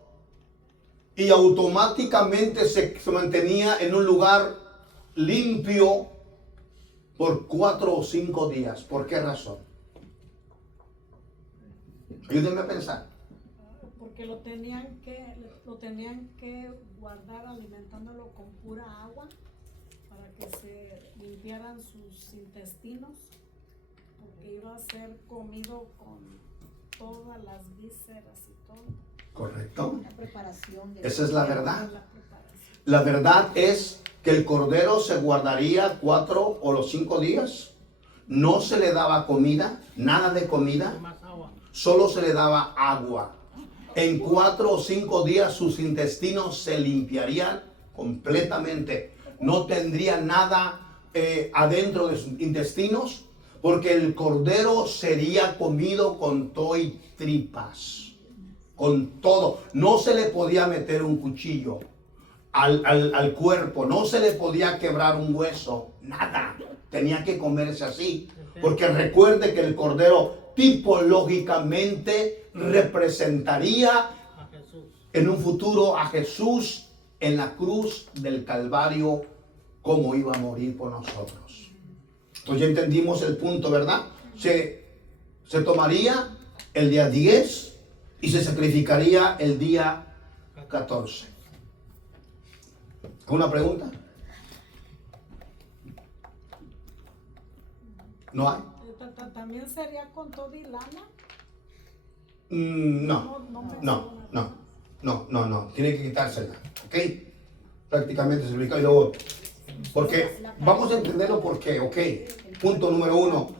y automáticamente se mantenía en un lugar limpio por 4 o 5 días. ¿Por qué razón? Ayúdenme a pensar. Porque lo tenían que guardar alimentándolo con pura agua para que se limpiaran sus intestinos, porque iba a ser comido con todas las vísceras y todo. Correcto. La preparación de Esa es la verdad. La preparación. La verdad es que el cordero se guardaría 4 o los 5 días. No se le daba comida, nada de comida. Solo se le daba agua. En 4 o 5 días sus intestinos se limpiarían completamente. No tendría nada adentro de sus intestinos, porque el cordero sería comido con todo y tripas. Con todo. No se le podía meter un cuchillo al cuerpo. No se le podía quebrar un hueso. Nada. Tenía que comerse así. Porque recuerde que el cordero tipológicamente representaría en un futuro a Jesús en la cruz del Calvario, como iba a morir por nosotros. Entonces ya entendimos el punto, ¿verdad? Se tomaría el día 10 y se sacrificaría el día 14. ¿Alguna pregunta? ¿No hay? ¿También sería con todo y lana? No. Tiene que quitársela, ¿ok? Prácticamente se explica. Y luego, porque vamos a entenderlo por qué, ¿ok? Punto número 1.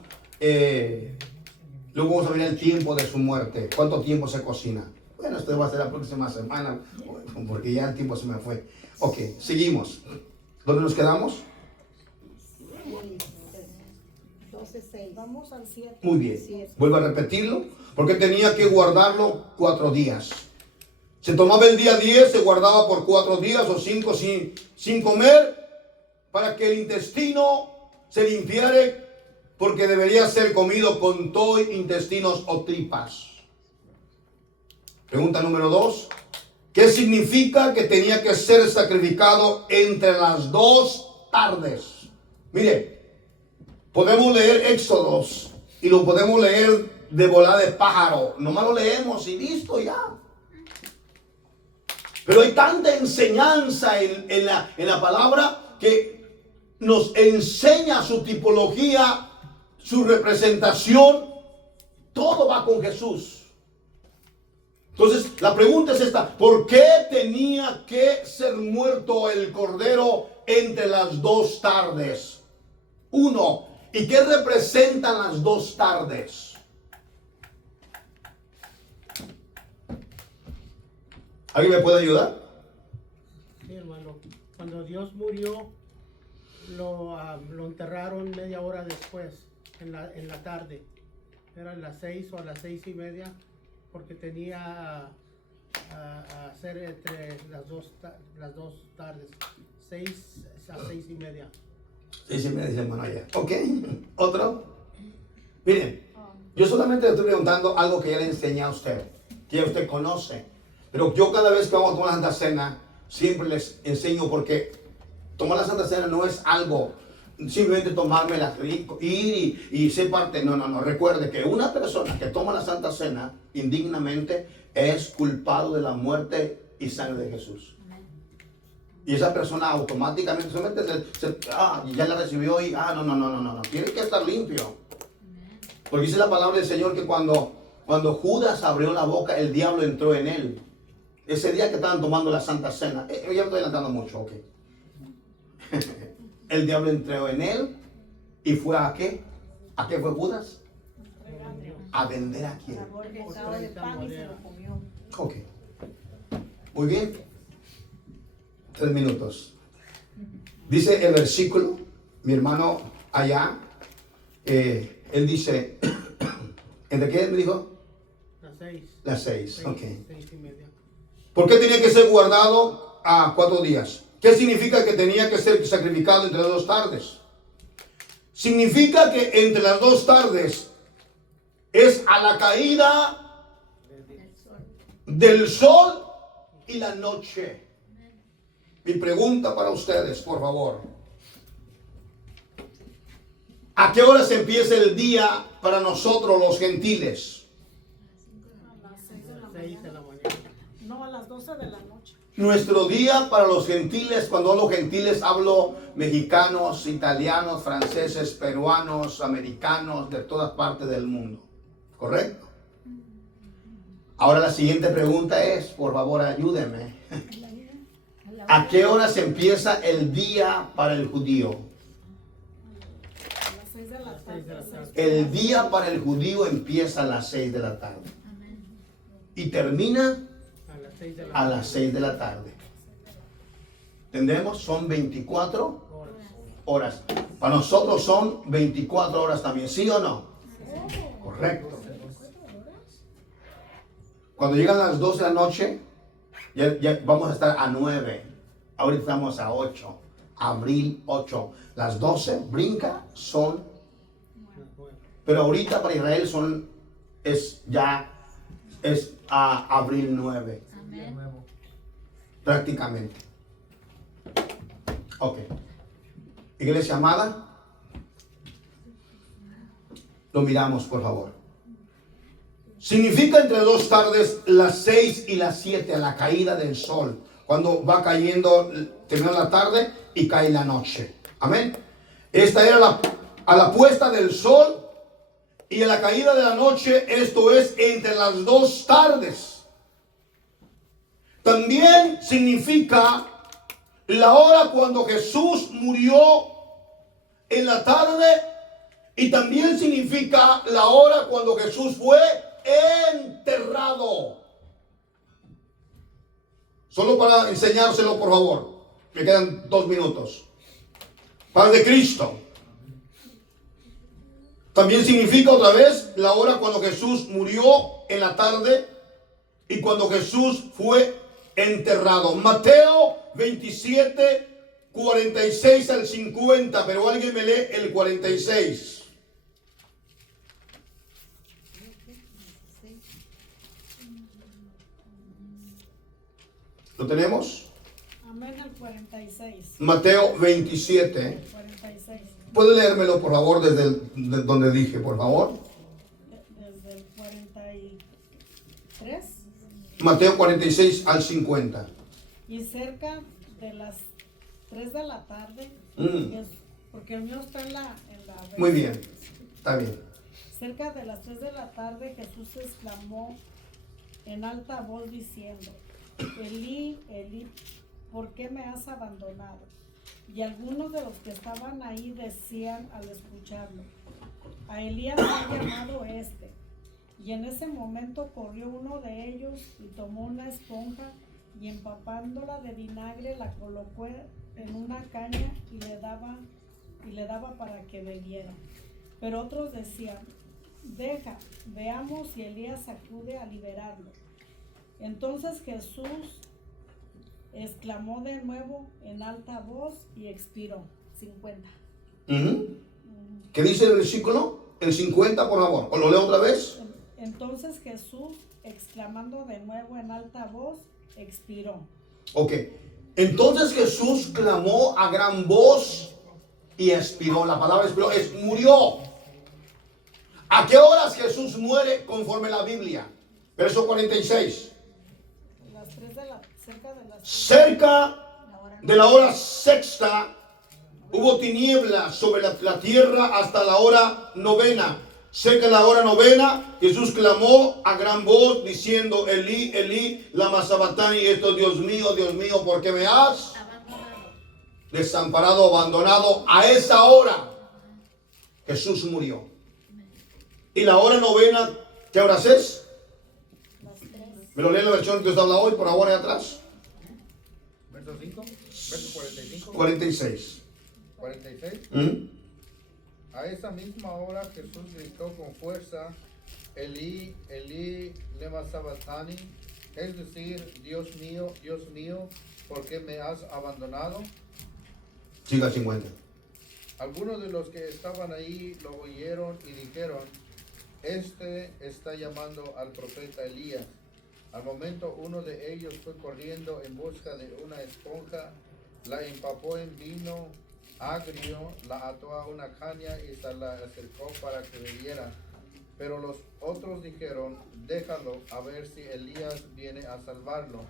Luego vamos a ver el tiempo de su muerte. ¿Cuánto tiempo se cocina? Bueno, esto va a ser la próxima semana, porque ya el tiempo se me fue. Ok, seguimos. ¿Dónde nos quedamos? 12:6. Vamos al 7. Muy bien. Vuelvo a repetirlo, porque tenía que guardarlo 4 días. Se tomaba el día 10, se guardaba por 4 días o 5 sin comer, para que el intestino se limpiare, porque debería ser comido con todo intestinos o tripas. Pregunta número 2. ¿Qué significa que tenía que ser sacrificado entre las 2 tardes? Mire, podemos leer Éxodos y lo podemos leer de volada de pájaro. Nomás lo leemos y listo ya. Pero hay tanta enseñanza en la palabra que nos enseña su tipología, su representación. Todo va con Jesús. Entonces, la pregunta es esta: ¿por qué tenía que ser muerto el cordero entre las 2 tardes? 1. ¿Y qué representan las 2 tardes? ¿Alguien me puede ayudar? Sí, hermano. Cuando Dios murió, lo enterraron media hora después, en la tarde. Eran las 6 o a las 6:30, porque tenía a hacer entre las dos tardes, 6 a 6:30. 6:30 dice hermano allá. Ok, otro. Miren, yo solamente le estoy preguntando algo que ya le enseñé a usted, que ya usted conoce. Pero yo cada vez que vamos a tomar la Santa Cena, siempre les enseño, porque tomar la Santa Cena no es algo simplemente tomármela, ir y ser parte. No. Recuerde que una persona que toma la Santa Cena indignamente es culpado de la muerte y sangre de Jesús. Y esa persona automáticamente solamente ya la recibió y no. Tiene que estar limpio. Porque dice la palabra del Señor que cuando Judas abrió la boca, el diablo entró en él. Ese día que estaban tomando la Santa Cena, ya me estoy adelantando mucho, ok. El diablo entró en él y fue ¿a qué? ¿A qué fue Judas? ¿A vender a quién? Porque estaba de pan y se lo comió. Ok. Muy bien. 3 minutos. Dice el versículo, mi hermano allá, él dice, ¿entre qué me dijo? Las 6. Las 6, ok. 6:30. ¿Por qué tenía que ser guardado a 4 días? ¿Qué significa que tenía que ser sacrificado entre las 2 tardes? Significa que entre las 2 tardes es a la caída del sol y la noche. Mi pregunta para ustedes, por favor: ¿a qué hora se empieza el día para nosotros los gentiles? A las 6 de la 6 de mañana. la mañana. No, a las 12 de la noche. Nuestro día para los gentiles, cuando hablo gentiles, hablo mexicanos, italianos, franceses, peruanos, americanos, de todas partes del mundo. ¿Correcto? Ahora la siguiente pregunta es, por favor, ayúdenme. ¿A qué hora se empieza el día para el judío? A las 6 de la tarde. El día para el judío empieza a las 6 de la tarde. Y termina A las 6 de la a las 6 de la tarde. ¿Entendemos? Son 24 horas. Para nosotros son 24 horas también, ¿sí o no? Correcto. Cuando llegan las 12 de la noche, ya vamos a estar a 9. Ahorita estamos a 8. Abril 8. Las 12 brinca, son. Pero ahorita para Israel es a abril 9. Prácticamente. Ok. Iglesia amada, lo miramos, por favor. Significa entre 2 tardes, las 6 y las 7, a la caída del sol. Cuando va cayendo, termina la tarde y cae la noche. Amén. Esta era a la puesta del sol y a la caída de la noche. Esto es entre las 2 tardes. También significa la hora cuando Jesús murió en la tarde, y también significa la hora cuando Jesús fue enterrado. Solo para enseñárselo, por favor. Me quedan 2 minutos. Paz de Cristo. También significa otra vez la hora cuando Jesús murió en la tarde y cuando Jesús fue enterrado. Mateo 27, 46 al 50, pero alguien me lee el 46. ¿Lo tenemos? Amén, el 46. Mateo 27. 46. ¿Puede leérmelo, por favor, desde donde dije, por favor? Desde el 43. Mateo 46 al 50. Y cerca de las 3 de la tarde, porque el mío está en la Muy bien, está bien. Cerca de las 3 de la tarde Jesús exclamó en alta voz diciendo: Elí, Elí, ¿por qué me has abandonado? Y algunos de los que estaban ahí decían al escucharlo: a Elías ha llamado este. Y en ese momento corrió uno de ellos y tomó una esponja y empapándola de vinagre la colocó en una caña y le daba para que bebiera. Pero otros decían: deja, veamos si Elías acude a liberarlo. Entonces Jesús exclamó de nuevo en alta voz y expiró. 50. ¿Qué dice el versículo? El 50, por favor. ¿O lo leo otra vez? Entonces Jesús, exclamando de nuevo en alta voz, expiró. Ok. Entonces Jesús clamó a gran voz y expiró. La palabra expiró es murió. ¿A qué horas Jesús muere conforme la Biblia? Verso 46. Cerca de la hora sexta hubo tinieblas sobre la tierra hasta la hora novena. Cerca de la hora novena, Jesús clamó a gran voz diciendo: Elí, Elí, lama sabactani. Y esto: Dios mío, ¿por qué me has desamparado, abandonado? A esa hora Jesús murió. Y la hora novena, ¿qué horas es? Me lo lee la versión que os habla hoy, por ahora, ahí atrás. Verso 5, verso 45. 46. 46. A esa misma hora Jesús gritó con fuerza: Elí, Elí, lema sabactani, es decir, Dios mío, ¿por qué me has abandonado? Siga 50. Algunos de los que estaban ahí lo oyeron y dijeron: este está llamando al profeta Elías. Al momento uno de ellos fue corriendo en busca de una esponja, la empapó en vino agrio, la ató a una caña y se la acercó para que bebiera. Pero los otros dijeron: déjalo, a ver si Elías viene a salvarlo.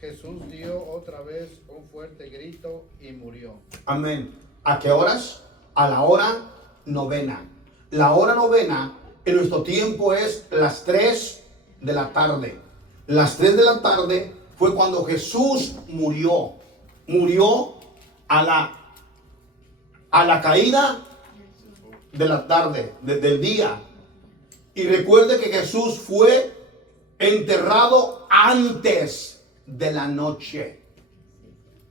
Jesús dio otra vez un fuerte grito y murió. Amén. ¿A qué horas? A la hora novena. La hora novena en nuestro tiempo es las 3 de la tarde. Las 3 de la tarde fue cuando Jesús murió. Murió a la caída de la tarde, del día. Y recuerde que Jesús fue enterrado antes de la noche.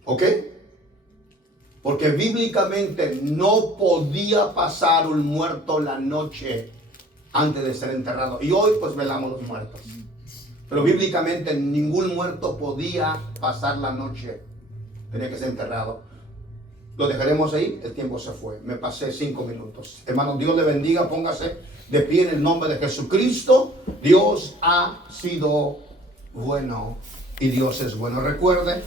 ¿Ok? Porque bíblicamente no podía pasar un muerto la noche antes de ser enterrado. Y hoy pues velamos los muertos. Pero bíblicamente ningún muerto podía pasar la noche. Tenía que ser enterrado. Lo dejaremos ahí, el tiempo se fue. Me pasé 5 minutos. Hermano, Dios le bendiga, póngase de pie en el nombre de Jesucristo. Dios ha sido bueno y Dios es bueno. Recuerde,